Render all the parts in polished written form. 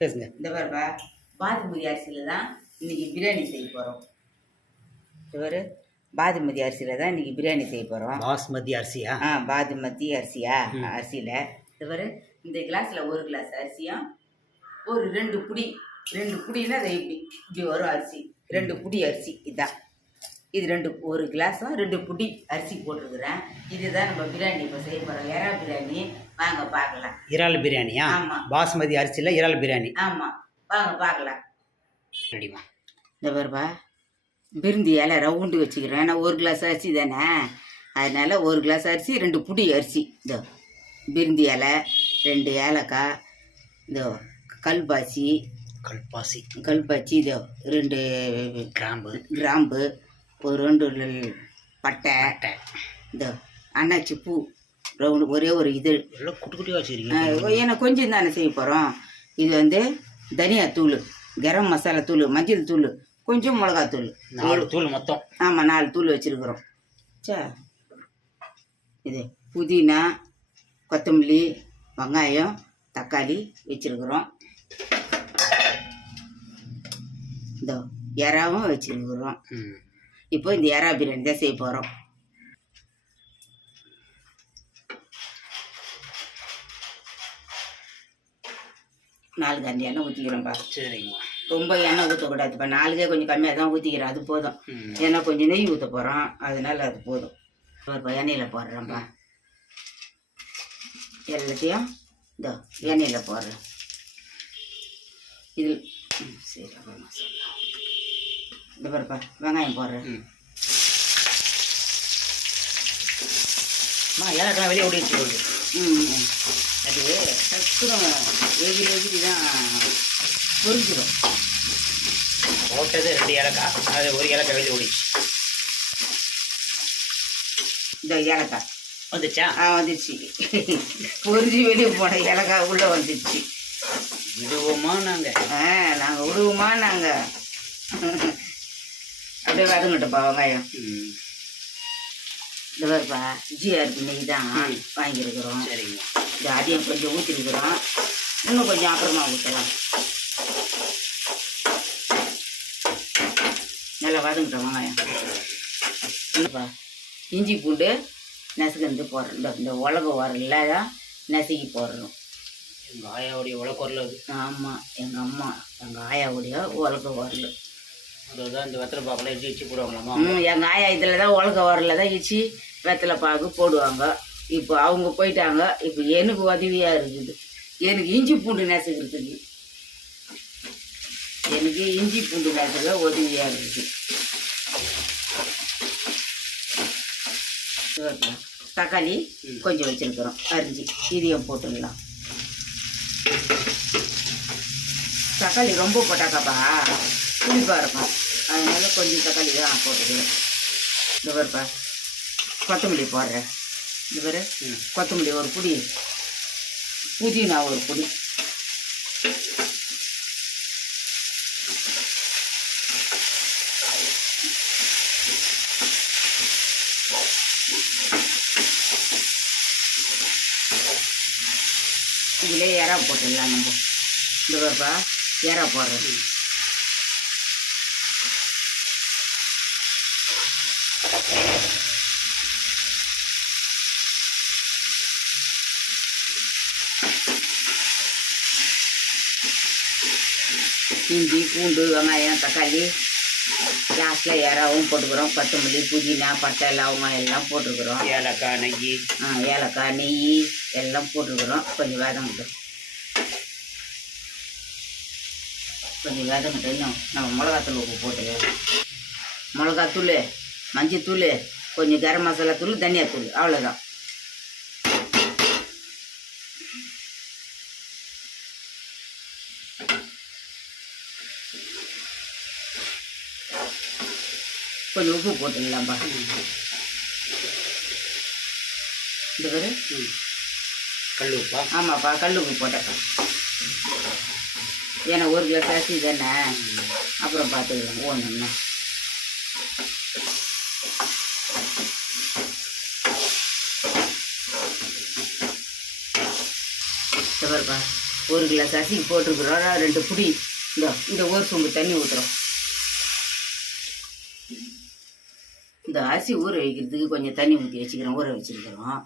பேசுங்க. இந்த பாருப்பா, பாசுமதி அரிசியில் தான் இன்றைக்கி பிரியாணி செய்ய போகிறோம். இவர் பாசுமதி அரிசியில் தான் இன்றைக்கி பிரியாணி செய்ய போகிறோம். பாஸ்மதி அரிசியா? பாசுமதி அரிசியா? அரிசியில் இவர் இந்த கிளாஸில் ஒரு கிளாஸ் அரிசியும் ஒரு 2 புடினா அதை இப்படி வரும் அரிசி. 2 புடி அரிசி இதுதான். இது ஒரு கிளாஸும் 2 புடி அரிசி போட்டிருக்கிறேன். இதுதான் நம்ம பிரியாணி இப்போ செய்ய போகிறோம். இறால் பிரியாணி. வாங்க பார்க்கலாம். இறால் பிரியாணியா? ஆமாம். பாஸ்மதி அரிசியில் இறால் பிரியாணி. ஆமாம், வாங்க பார்க்கலாம். ரெடிமா? இந்த பாருப்பா, பிரிந்தி இலை ரவுண்டு வச்சுக்கிறேன். ஏன்னா ஒரு கிளாஸ் அரிசி தானே, அதனால் ஒரு கிளாஸ் அரிசி 2 புடி அரிசி. இதோ பிரிந்தி இலை, 2 ஏலக்காய், இதோ கல்பாசி, இதோ 2 கிராம்பு, ஒரு 2 பட்டை, இதோ அன்னாச்சி பூ ரவுண்டு, ஒரே ஒரு இது குட்டி குட்டியாக வச்சுக்கிறீங்க. ஏன்னா கொஞ்சம் தானே செய்ய போகிறோம். இது வந்து தனியாத்தூள், கரம் மசாலா தூள், மஞ்சள் தூள், கொஞ்சம் மிளகாத்தூள், 4 தூள் மொத்தம். ஆமாம், 4 தூள் வச்சுருக்குறோம். இது புதினா, கொத்தமல்லி, வெங்காயம், தக்காளி வச்சுருக்குறோம். இதோ இறாவும் வச்சுருக்குறோம். இப்போ இந்த இறா பிரியாணி தான் செய்ய போகிறோம். நாலு கரண்டி எண்ணெய் ஊற்றிக்கிறோம்ப்பா. சரிங்கம்மா. ரொம்ப எண்ணெய் ஊற்றக்கூடாதுப்பா. 4 கொஞ்சம் கம்மியாக தான் ஊற்றிக்கிறேன், அது போதும். ஏன்னா கொஞ்சம் நெய் ஊற்ற போகிறோம், அதனால அது போதும். ஒரு எண்ணெயில் போடுறேன்ப்பா. எல்லாத்தையும் இதோ எண்ணெயில் போடுறேன். இது சரி, அப்புறமா சொல்லலாம். இந்த பாருப்பா, வெங்காயம் போடுறேன். ஏலக்காய் வெளியே ஓடி வச்சு அது டக்குனு வெகுதி தான் பொரிஞ்சிடும். போட்டது 2 ஏலக்காய், அது 1 ஏலக்காய் வெளியே ஓடிச்சு. இந்த ஏலக்காய் வந்துச்சா? வந்துச்சு. பொரிஞ்சு வெளியே போன ஏலக்காய் உள்ளே வந்துடுச்சு. விடுவோமா நாங்கள் விடுவோமா நாங்கள்? அப்படியே வதங்கட்டப்பா வெங்காயம். இந்த பாருப்பா, ஜிஆர்பி நெய் தான் வாங்கியிருக்கிறோம். சரிங்க. இந்த அதையும் கொஞ்சம் ஊற்றிருக்கிறோம். இன்னும் கொஞ்சம் அப்புறமா ஊற்றலாம். நல்லா வதங்கிட்டோம் வெங்காயம். இல்லைப்பா, இஞ்சி பூண்டு நசுக்கந்து போடுறோம். இந்த உலக உரல்ல தான் நசுக்கி போடுறோம். எங்கள் ஆயாவுடைய உலக்குரல் அது. ஆமாம், எங்கள் ஆயாவுடைய உலக உரல். அதுதான் இந்த வெத்தலை பாக்கெல்லாம் இடிச்சு போடுவாங்களாமா? எங்கள் ஆயா இதில் தான் உலக உரலில் தான் இடிச்சு வெத்தலை பாக்கு போடுவாங்க. இப்போ அவங்க போயிட்டாங்க. இப்போ எனக்கு உதவியாக இருக்குது. எனக்கு இஞ்சி பூண்டு நசுக்கிறதுக்கு உதவியாக இருக்குது. தக்காளி கொஞ்சம் வச்சுருக்குறோம் அரிஞ்சு, இதையும் போட்டுடலாம். தக்காளி ரொம்ப போட்டாக்காப்பா புளிப்பாக இருக்கும், அதனால கொஞ்சம் தக்காளி தான் போட்டுக்கலாம். இந்த பாருப்பா, கொத்தமல்லி போடுறேன். இந்த பாரு, கொத்தமல்லி ஒரு புடி, புதினா ஒரு புடி, இதிலே இறா போட்டுடலாம் நம்ம. இந்த பாருப்பா, இறா போடுறேன். இஞ்சி பூண்டு வெங்காயம் தக்காளி லாஸ்ட்டில் இறாவும் போட்டுக்கிறோம். கொத்தமல்லி புதினா பட்டை லவங்கம் எல்லாம் போட்டுருக்குறோம். ஏலக்காய் நெய் எல்லாம் போட்டுருக்குறோம். கொஞ்சம் வதங்கட்டும். இன்னும் நம்ம மிளகாத்தூள் உப்பு போட்டு, மிளகாத்தூள், மஞ்சத்தூள், கொஞ்சம் கரம் மசாலா தூள், தனியாத்தூள், அவ்வளோதான். கொஞ்சம் உப்பு போட்டுடலாம்ப்பா. இந்த பேர் கல் உப்பா? ஆமாப்பா, கல் உப்பு போட்டேன். ஏன்னா ஒரு கிளாஸ் அரிசி தானே, அப்புறம் பார்த்துக்கலாம் ஒன்றுன்னா. பாருப்பா, ஒரு கிளாஸ் அரிசிக்கு போட்டிருக்கிறோம் 2 புடி. இந்த ஒரு சொம்பு தண்ணி ஊற்றுறோம். இந்த அரிசி ஊற வைக்கிறதுக்கு கொஞ்சம் தண்ணி ஊற்றி வச்சுக்கிறோம், ஊற வச்சுருக்கிறோம்.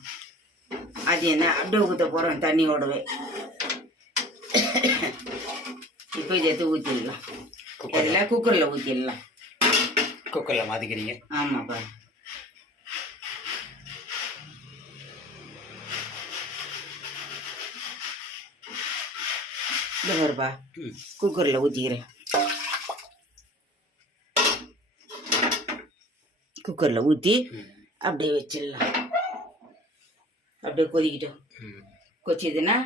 அது என்ன அப்படியே ஊற்ற போகிறோம் தண்ணியோடவே. இப்போ இதை எடுத்து ஊற்றிடலாம். அதில் குக்கரில் ஊற்றிடலாம். குக்கரில் மாற்றிக்கிறீங்க? ஆமாப்பா. இந்த வருப்பா, குக்கரில் ஊற்றிக்கிறேன். குக்கரில் ஊற்றி அப்படியே வச்சிடலாம். அப்படியே கொதிக்கிட்டோம். கொச்சிதுன்னா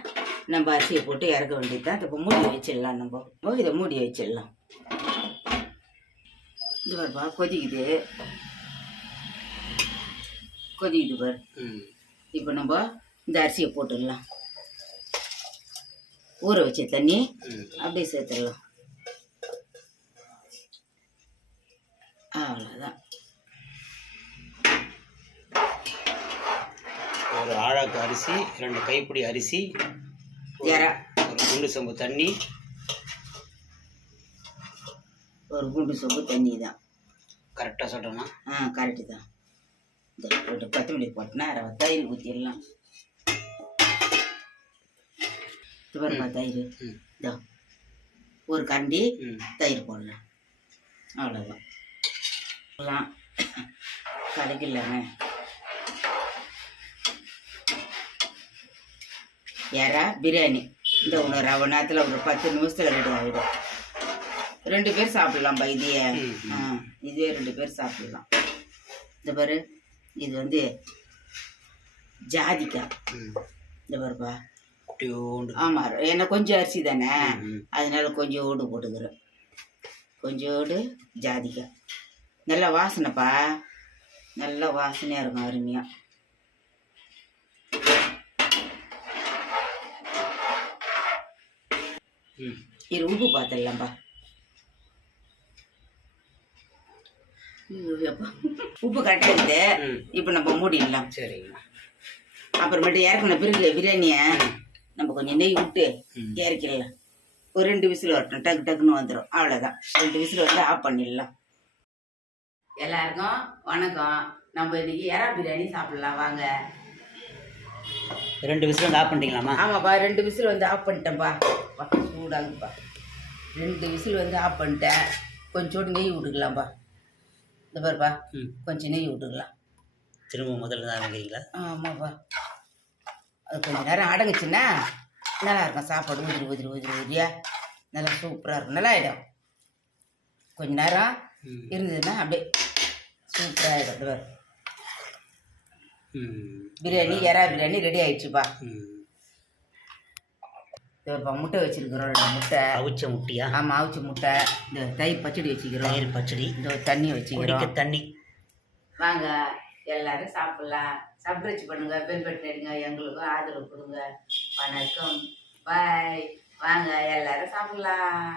நம்ம அரிசியை போட்டு இறக்க வேண்டியது தான். இப்போ மூடி வச்சிடலாம். நம்ம இதை மூடி வச்சிடலாம். இது பாருப்பா, கொதிக்குது பாரு. இப்போ நம்ம இந்த அரிசியை போட்டுடலாம். ஊற வச்ச தண்ணி அப்படியே சேர்த்துடலாம். அவ்வளோதான். ஒரு ஆழாக்கு அரிசி, 2 கைப்பிடி அரிசி, ஒரு குண்டு சொம்பு தண்ணி. ஒரு குண்டு சொம்பு தண்ணி தான். கரெக்டாக சொல்கிறேன்னா? கரெக்டு தான். இந்த போட்டு கொத்தமல்லி போட்டுனா தயிர் ஊற்றிடலாம். துவரப்பா தயிர். இதோ ஒரு கரண்டி தயிர் போடலாம். அவ்வளோதான். கடைக்கில்லாங்க யாரா பிரியாணி. இந்த ஒன்று ரவை நேரத்தில் ஒரு 10 நிமிஷத்தில் ரெடி ஆகிடும். 2 பேர் சாப்பிட்லாம்ப்பா. இதையே இதுவே 2 பேர் சாப்பிட்லாம். இந்த பாரு, இது வந்து ஜாதிக்காய். இந்த பாருப்பா. ஆமாம், ஏன்னா கொஞ்சம் அரிசி தானே, அதனால கொஞ்சோடு போட்டுக்கிறேன். கொஞ்சோடு ஜாதிக்காய். நல்லா வாசனைப்பா, நல்லா வாசனையாக இருக்கும், அருமையாக. இது உப்பு பார்த்துடலாம்ப்பா. உப்பு கரெக்டாக இருக்குது. இப்போ நம்ம மூடிடலாம். சரிங்க. அப்புறமேட்டு இறக்குன பிறகு பிரியாணியை நம்ம கொஞ்சம் நெய் விட்டு இறக்கிடலாம். ஒரு 2 விசில் வரட்டும், டக்கு டக்குன்னு வந்துடும். அவ்வளோதான். 2 விசில் வந்து ஆஃப் பண்ணிடலாம். எல்லாருக்கும் வணக்கம். நம்ம இன்னைக்கு எறா பிரியாணி சாப்பிடலாம் வாங்க. 2 விசில் வந்து ஆஃப் பண்ணிட்டீங்களாம்மா? ஆமாப்பா, 2 விசில் வந்து ஆஃப் பண்ணிட்டேன்ப்பா. சூடாகுப்பா. 2 விசில் வந்து ஆஃப் பண்ணிட்டேன். கொஞ்சோண்டு நெய் விட்டுக்கலாம்ப்பா. இந்த பாருப்பா, கொஞ்சம் நெய் விட்டுக்கலாம். திரும்ப முதல்ல தான் ஆரம்பிக்கிறீங்களா? ஆமாப்பா. அது கொஞ்சம் நேரம் அடங்குச்சுன்னா நல்லா இருக்கும். சாப்பாடு உதிரியா நல்லா சூப்பராக இருக்கும். நல்லா ஆகிடும். கொஞ்சம் நேரம் இருந்ததுன்னா அப்படியே சூப்பராக ஆகிடும். இந்த பாரு, பிரியாணி எறா பிரியாணி ரெடி ஆயிடுச்சுப்பா. இப்போ முட்டை வச்சுருக்கிறோம். 2 முட்டை. அவிச்ச முட்டையா? ஆமாம், அவிச்ச முட்டை. இந்த தயிர் பச்சடி வச்சுக்கிறோம். தயிர் பச்சடி. இந்த தண்ணி வச்சுக்கிறோம். தண்ணி. வாங்க எல்லாரும் சாப்பிட்லாம். சப்ஸ்கிரைப் பண்ணுங்க, பெல் பட்டன் அடிங்க, எங்களுக்கும் ஆதரவு கொடுங்க. வணக்கம், பாய். வாங்க எல்லாரும் சாப்பிட்லாம்.